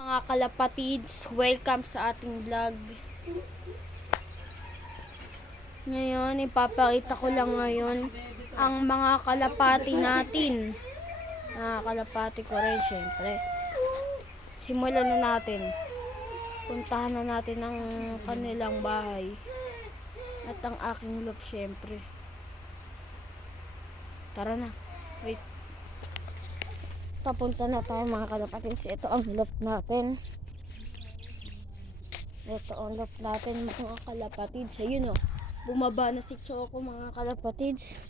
Mga kalapatids, welcome sa ating vlog. Ngayon, ipapakita ko lang ngayon ang mga kalapati natin. Mga kalapati ko rin, syempre. Simulan na natin. Puntahan na natin ang kanilang bahay. At ang aking loop, syempre. Tara na. Wait. Papunta na tayo mga kalapatids. Ito ang loop natin. Ito ang loop natin mga kalapatids. Ayun o. Bumaba na si Choco mga kalapatids.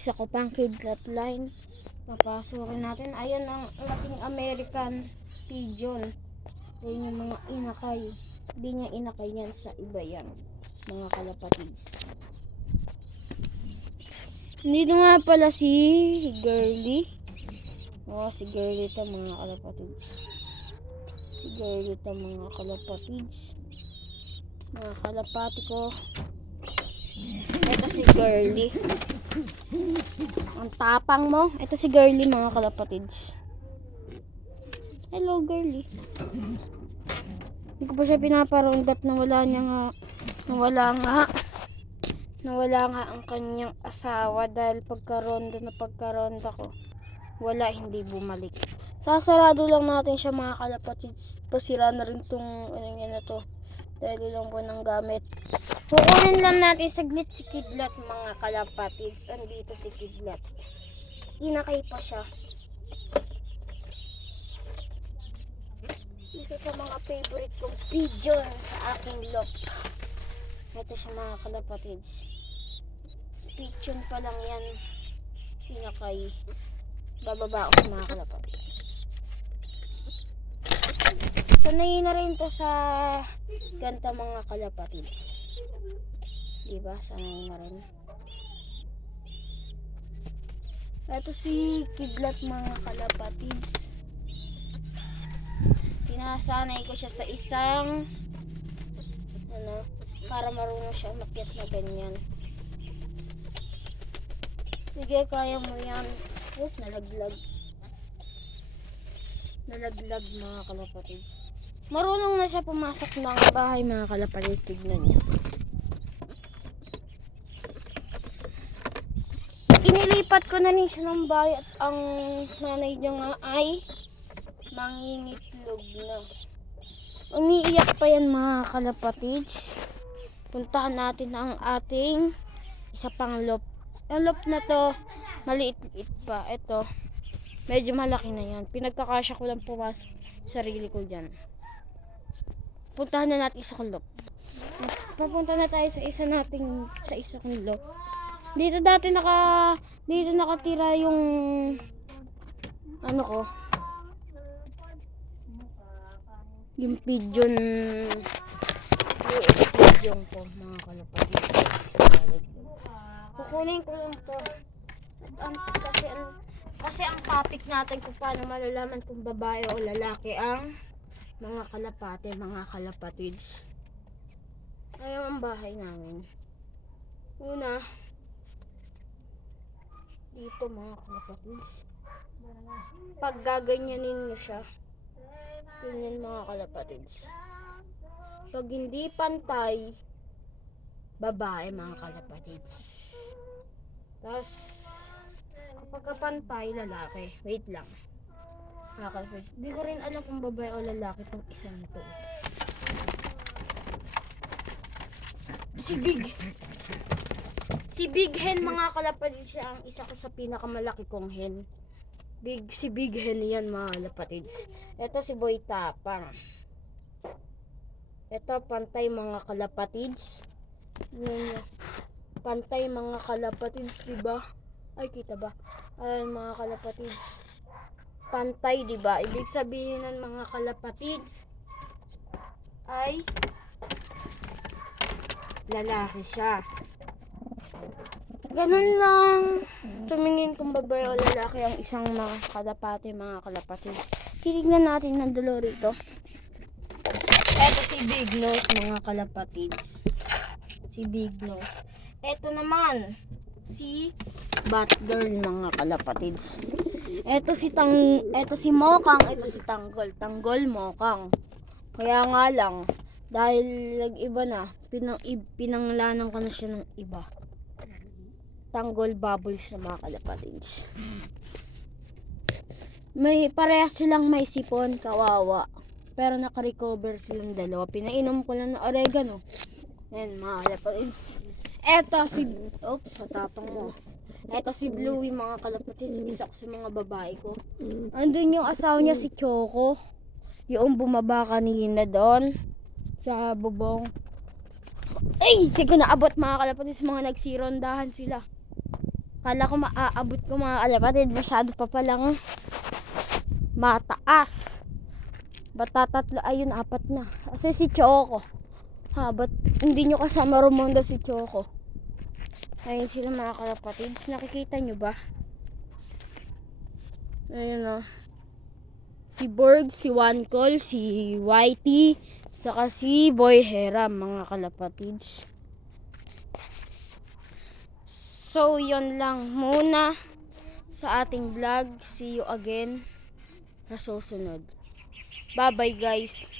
Isa ko pang kidlat line. Papasukin natin. Ayan ang ating American pigeon. Ayan yung mga inakay. Hindi niya inakay yan, sa iba yan mga kalapatids. Dito nga pala si Girly. Si Girly ito mga kalapatids. Si Girly ito mga kalapatids. Mga kalapati ko. Ito si Girly. Ang tapang mo. Ito si Girly mga kalapatids. Hello Girly. Hindi ko pa siya pinaparundat na wala nga ang kanyang asawa dahil pagkaronda ko. Wala, hindi bumalik. Sasarado lang natin siya mga kalapatids. Pasira na rin tong na to. Dahil lang po ng gamit. Kukunin lang natin saglit si Kidlat mga kalapatids. Andito si Kidlat. Inakay pa siya. Isa sa mga favorite kong pigeon sa aking loop. Ito siya mga kalapatids. Pigeon pa lang yan. Inakay. Bababa ako mga kalapatids. Sanay na rin to sa ganito mga kalapatids. Diba? Sanay na rin. Ito si Kidlat mga kalapatids. Tinasanay ko siya sa isang para marunong siya umakyat na ganyan. Sige, kaya mo yan. Nalaglag mga kalapatids. Marunong na siya pumasok ng bahay mga kalapatids. Tignan niya. Inilipat ko na rin siya ng bahay at ang nanay niya nga ay mangingitlog na. Umiiyak pa yan mga kalapatids. Puntahan natin ang ating isa pang loop. Ang loop na to maliit-liit pa. Ito medyo malaki na yan. Pinagkakasya ko lang pumasok sarili ko dyan. Puntahan na natin isa kong loop. Papunta na tayo sa isa kong loop. Dito nakatira yung yung pigeon ko mga kalapatids. Kukunin ko lang to. Kasi ang topic natin kung paano malalaman kung babae o lalaki ang mga kalapatids. Ayun ang bahay namin. Una, dito mga kalapatids. Pag gaganyanin nyo siya, ganyan mga kalapatids. Pag hindi pantay, babae mga kalapatids. Tapos kapag pantay, lalaki. Wait lang mga kalapatids. Hindi ko rin alam kung babae o lalaki itong isa nito. Si Big Hen mga kalapatids, siya ang isa ko sa pinakamalaki kong hen. Si Big Hen yan mga kalapatids. Ito si Boy Tapang. Ito pantay mga kalapatids. Pantay mga kalapatids, diba? Ay, kita ba? Ayan mga kalapatids. Pantay, diba? Ibig sabihin ng mga kalapatids ay lalaki siya. Ganun lang. Tumingin kung babae o lalaki ang isang mga kalapatids. Titignan natin ng dalawa rito. Ito si Big Nose mga kalapatids. Si Big Nose. Ito naman si Batgirl mga kalapatids. Ito si Mokang, ito si Tanggol. Tanggol, Mokang. Kaya nga lang, dahil nag-iba na, pinanglanan ko na siya ng iba. Tanggol, Bubbles na mga kalapatids. May parehas silang may sipon, kawawa. Pero naka-recover silang dalawa. Pinainom ko lang ng oregano. Ayan mga kalapatids. Tapang mo. Eto si Bluey mga kalapatids. Isa ko sa mga babae ko. Andun yung asawa niya si Choco. Yung bumaba kanina doon. Sa bubong. Ay! Hindi ko naabot mga kalapatids. Mga nagsirondahan sila. Kala ko maaabot ko mga kalapatids. Masyado pa palang mataas. Bata tatlo, ayun, 4 na. Kasi si Choco. Ba't hindi nyo kasama Romondo si Choco? Ayun sila mga kalapatids. Nakikita nyo ba? Ayun o. Si Borg, si One Call, si Whitey, saka si Boy Heram mga kalapatids. So, yun lang muna sa ating vlog. See you again sa susunod. Bye-bye guys.